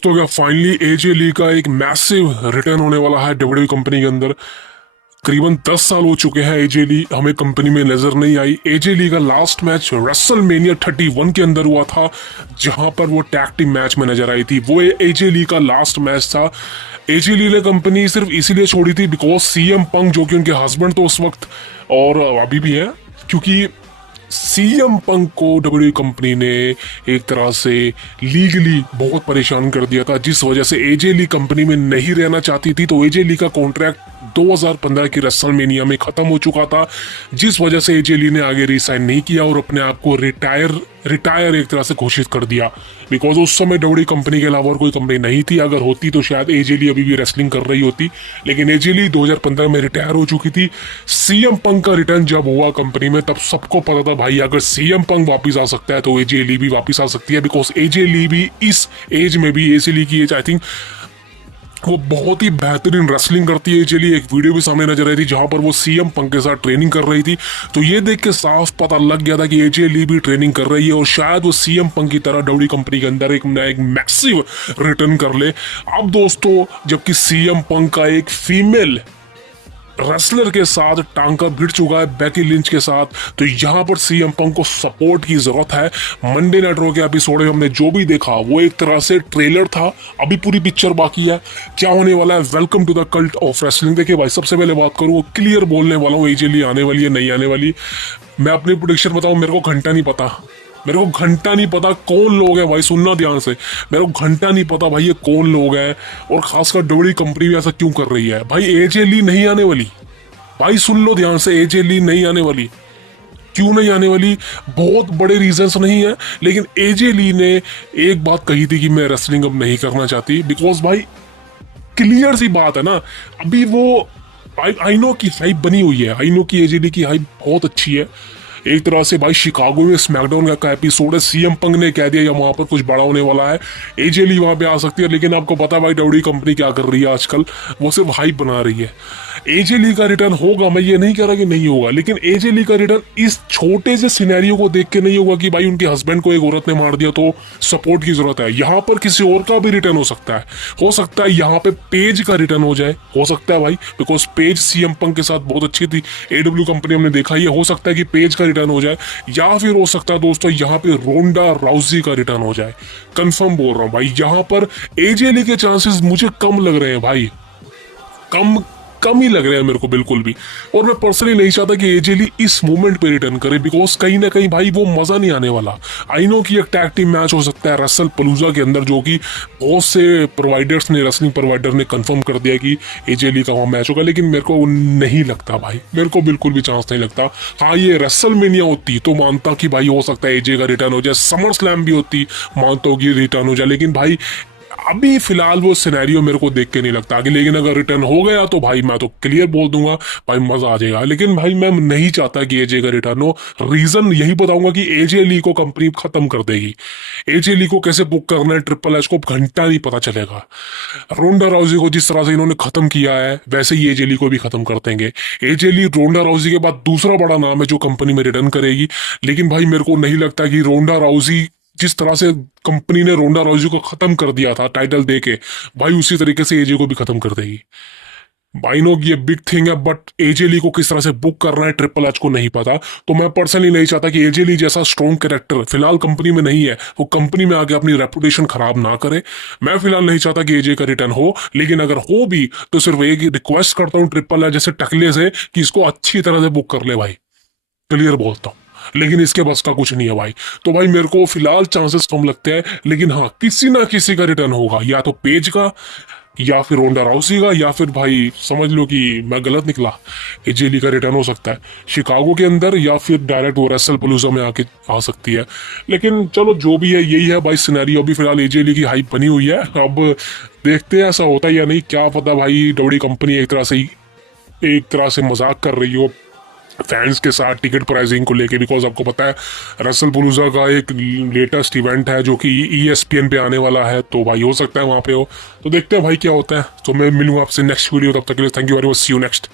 दोस्तों, क्या फाइनली एजे ली का एक मैसिव रिटर्न होने वाला है डब्ल्यूडब्ल्यूई कंपनी के अंदर। करीबन 10 साल हो चुके हैं एजे ली हमें कंपनी में नजर नहीं आई। एजे ली का लास्ट मैच रेसलमेनिया 31 के अंदर हुआ था, जहां पर वो टैग टीम मैच में नजर आई थी। वो एजे ली का लास्ट मैच था। एजे ली ने कंपनी सिर्फ इसीलिए छोड़ी थी बिकॉज सीएम पंक, जो कि उनके हस्बैंड तो उस वक्त और अभी भी है, क्योंकि सीएम पंक को डब्ल्यूडब्ल्यूई कंपनी ने एक तरह से लीगली बहुत परेशान कर दिया था, जिस वजह से एजे ली कंपनी में नहीं रहना चाहती थी। तो एजे ली का कॉन्ट्रैक्ट 2015 की रेसलमेनिया में खत्म हो चुका था, जिस वजह से एजे ली ने आगे रिसाइन नहीं किया और अपने आप को रिटायर एक तरह से घोषित कर दिया। बिकॉज उस समय डब्ल्यूडब्ल्यूई कंपनी के अलावा और कोई कंपनी नहीं थी। अगर होती तो शायद एजे ली अभी भी रेसलिंग कर रही होती, लेकिन एजे ली 2015 में रिटायर हो चुकी थी। सीएम पंक का रिटर्न जब हुआ कंपनी में, तब सबको पता था भाई अगर सीएम पंक वापिस आ सकता है तो एजे ली भी वापिस आ सकती है। बिकॉज एजे ली भी इस एज में भी, एजे ली की एज आई थिंक वो बहुत ही बेहतरीन रेसलिंग करती है। चलिए एक वीडियो भी सामने नजर आई थी जहां पर वो सीएम पंक के साथ ट्रेनिंग कर रही थी, तो ये देख के साफ पता लग गया था कि एजे ली भी ट्रेनिंग कर रही है और शायद वो सीएम पंक की तरह डब्ल्यूडब्ल्यूई कंपनी के अंदर एक मैसिव रिटर्न कर ले। अब दोस्तों, जबकि सीएम पंक का एक फीमेल रेसलर के साथ टांका भिड़ चुका है बेकी लिंच के साथ, तो यहां पर सीएम पंक को सपोर्ट की जरूरत है। मंडे नाइट रॉ के एपिसोड में हमने जो भी देखा वो एक तरह से ट्रेलर था, अभी पूरी पिक्चर बाकी है। क्या होने वाला है? Welcome to the cult of wrestling. देखिए भाई, सबसे पहले बात करूं, क्लियर बोलने वाला हूं, एजे ली आने वाली है नहीं आने वाली। मैं अपनी प्रेडिक्शन बताऊं, मेरे को घंटा नहीं पता, मेरे को घंटा नहीं पता कौन लोग हैं भाई, सुनना ध्यान से, मेरे को घंटा नहीं पता भाई ये कौन लोग हैं और खासकर डब्ल्यूडब्ल्यूई कंपनी भी ऐसा क्यों कर रही है। भाई एजे ली नहीं आने वाली, भाई सुन लो ध्यान से, एजे ली नहीं आने वाली। क्यों नहीं आने वाली? बहुत बड़े रीजंस नहीं है, लेकिन एजे ली ने एक बात कही थी कि मैं रेसलिंग अब नहीं करना चाहती। बिकॉज भाई क्लियर सी बात है ना, अभी वो आई नो की हाइप बनी हुई है, आई नो की एजे ली की हाइप बहुत अच्छी है। एक तरह से भाई शिकागो में स्मैकडाउन का एपिसोड है, सीएम पंक ने कह दिया वहां पर कुछ बड़ा होने वाला है, एजे ली वहां पे आ सकती है। लेकिन आपको पता है भाई डब्ल्यूडब्ल्यूई कंपनी क्या कर रही है आजकल, वो सिर्फ हाइप बना रही है। एजे ली का रिटर्न होगा, मैं ये नहीं कह रहा कि नहीं होगा, लेकिन एजे ली का रिटर्न इस छोटे से सिनेरियो को देख के नहीं होगा कि भाई उनके हस्बैंड को एक औरत ने मार दिया तो सपोर्ट की जरूरत है। यहाँ पर किसी और का भी रिटर्न हो सकता है, यहाँ पे पेज का रिटर्न हो जाए, हो सकता है भाई, बिकॉज पेज सीएम पंक के साथ बहुत अच्छी थी, एडब्ल्यू कंपनी हमने देखा ही है। हो सकता है कि पेज का रिटर्न हो जाए, या फिर हो सकता है दोस्तों यहाँ पे रोंडा राउजी का रिटर्न हो जाए। कंफर्म बोल रहा हूं भाई, यहाँ पर एजे ली के चांसेस मुझे कम लग रहे हैं भाई, कम ही लग रहे हैं मेरे को बिल्कुल भी। और मैं पर्सनली नहीं चाहता कि एजे ली इस मोमेंट पे रिटर्न करे, बिकॉज कहीं ना कहीं भाई वो मजा नहीं आने वाला। आई नो कि एक टैग टीम मैच हो सकता है रेसल पलूजा के अंदर, जो कि बहुत से प्रोवाइडर्स ने, रेसलिंग प्रोवाइडर ने कंफर्म कर दिया कि एजे ली का वहां मैच होगा, लेकिन मेरे को नहीं लगता भाई, मेरे को बिल्कुल भी चांस नहीं लगता। हाँ, ये रेसलमेनिया होती तो मानता कि भाई हो सकता है एजे का रिटर्न हो जाए, समर स्लैम भी होती मानता हूँ कि रिटर्न हो जाए, लेकिन भाई अभी फिलहाल वो सिनेरियो मेरे को देख के नहीं लगता आगे। लेकिन अगर रिटर्न हो गया तो भाई मैं तो क्लियर बोल दूंगा भाई मजा आ जाएगा। लेकिन भाई मैं नहीं चाहता कि एजे का रिटर्न हो। रीजन यही बताऊंगा कि एजे ली को कंपनी खत्म कर देगी। एजे ली को कैसे बुक करना है ट्रिपल एच को घंटा नहीं पता चलेगा। रोंडा राउजी को जिस तरह से इन्होंने खत्म किया है, वैसे ही एजे ली को भी खत्म कर देंगे। एजे ली रोंडा राउजी के बाद दूसरा बड़ा नाम है जो कंपनी में रिटर्न करेगी, लेकिन भाई मेरे को नहीं लगता कि रोंडा राउजी, जिस तरह से कंपनी ने रोंडा राउजी को खत्म कर दिया था टाइटल देके, भाई उसी तरीके से एजे को भी खत्म कर देगी। भाई नो ये बिग थिंग है, बट एजे ली को किस तरह से बुक करना है ट्रिपल एच को नहीं पता। तो मैं पर्सनली नहीं चाहता कि एजे ली जैसा स्ट्रॉन्ग कैरेक्टर फिलहाल कंपनी में नहीं है, वो कंपनी में आके अपनी रेपुटेशन खराब ना करे। मैं फिलहाल नहीं चाहता कि एजे का रिटर्न हो, लेकिन अगर हो भी तो सिर्फ एक रिक्वेस्ट करता हूँ ट्रिपल एच जैसे टकले से कि इसको अच्छी तरह से बुक कर ले भाई, क्लियर बोलता हूँ। लेकिन इसके बस का कुछ नहीं है भाई। तो भाई मेरे को फिलहाल चांसेस कम लगते हैं, लेकिन हाँ किसी ना किसी का रिटर्न होगा, या तो पेज का, या फिर रोंडा राउसी का, या फिर भाई समझ लो कि मैं गलत निकला, एजे ली का रिटर्न हो सकता है शिकागो के अंदर, या फिर डायरेक्ट वो रेसल पलूजा में आके आ सकती है। लेकिन चलो जो भी है यही है भाई सिनेरियो। अभी फिलहाल एजे ली की हाइप बनी हुई है, अब देखते हैं ऐसा होता है या नहीं, क्या पता भाई डब्ल्यूडब्ल्यूई कंपनी एक तरह से मजाक कर रही हो फैंस के साथ टिकट प्राइसिंग को लेके। बिकॉज आपको पता है रेसल पलूजा का एक लेटेस्ट इवेंट है जो कि ESPN पे आने वाला है, तो भाई हो सकता है वहां पे हो। तो देखते हैं भाई क्या होता है। तो मैं मिलूंगा आपसे नेक्स्ट वीडियो, तब तक के लिए thank you very much, see you next.